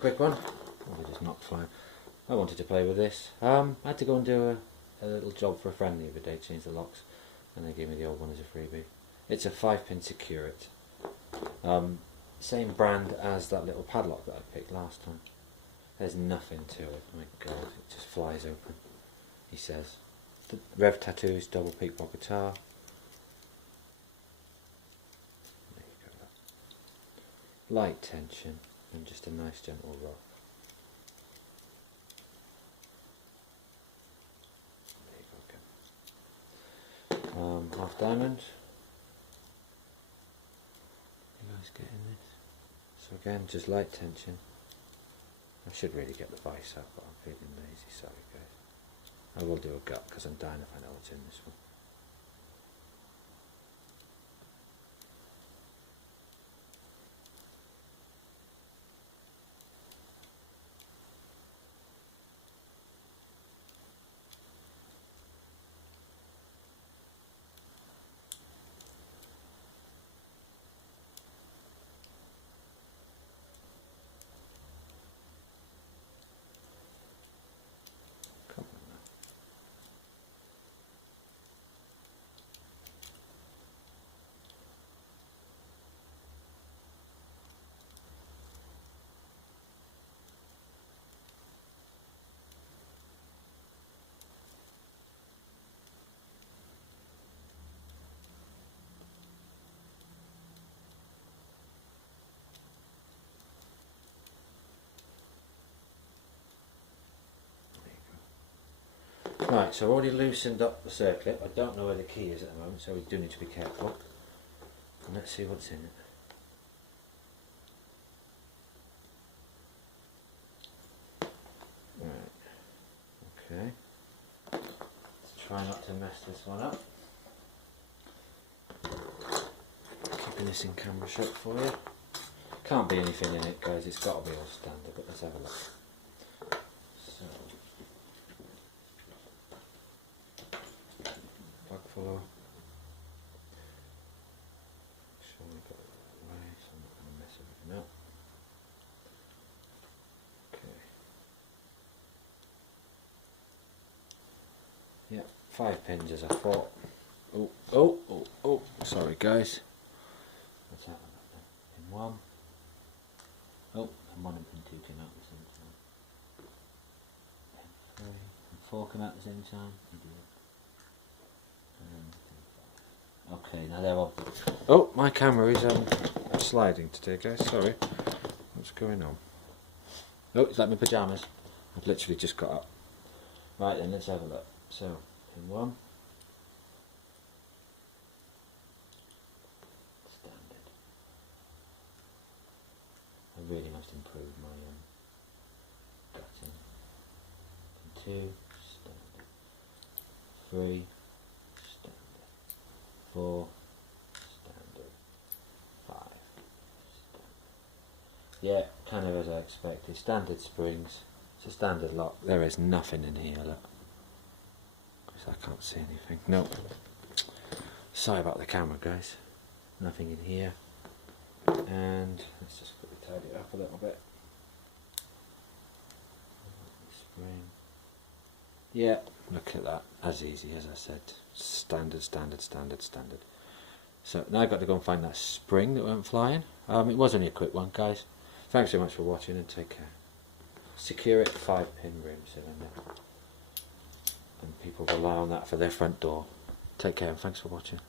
quick one. Oh, just not flying. I wanted to play with this. I had to go and do a little job for a friend the other day, change the locks, and they gave me the old one as a freebie. It's a 5-pin Security. Same brand as that little padlock that I picked last time. There's nothing to it. My God, it just flies open. He says. The Rev Tattoos, double peak bar guitar. There you go. Light tension and just a nice gentle rock. There you go again. Half diamond. You guys getting this? So again, just light tension. I should really get the vice up, but I'm feeling lazy, sorry guys. I will do a gut because I'm dying if I know what's in this one. Right, so I've already loosened up the circlip. I don't know where the key is at the moment, so we do need to be careful. And let's see what's in it. Right, okay. Let's try not to mess this one up. Keeping this in camera shot for you. Can't be anything in it, guys. It's got to be all standard, but let's have a look. So. Follow. Sure we got it the right way, so I'm not going to mess everything up. Okay. Yeah, 5 pins as I thought. Oh, sorry guys. Let's have a look then. Pin 1. Oh, and 1 and pin 2 came out at the same time. Pin 3 and 4 come out at the same time. Okay, now they're all. Oh, my camera is sliding today, guys. Sorry. What's going on? Oh, it's like my pyjamas. I've literally just got up. Right then, let's have a look. So, pin 1. Standard. I really must improve my gutting. Pin 2. Standard. 3. 4, standard, 5, standard. Yeah, kind of as I expected. Standard springs. It's a standard lock. There is nothing in here, look. Because I can't see anything. Nope. Sorry about the camera, guys. Nothing in here. And let's just quickly tidy it up a little bit. Spring. Yeah, look at that. As easy as I said. Standard. So now I've got to go and find that spring that went flying. It was only a quick one, guys. Thanks so much for watching and take care. Security 5-pin room cylinder. And people rely on that for their front door. Take care and thanks for watching.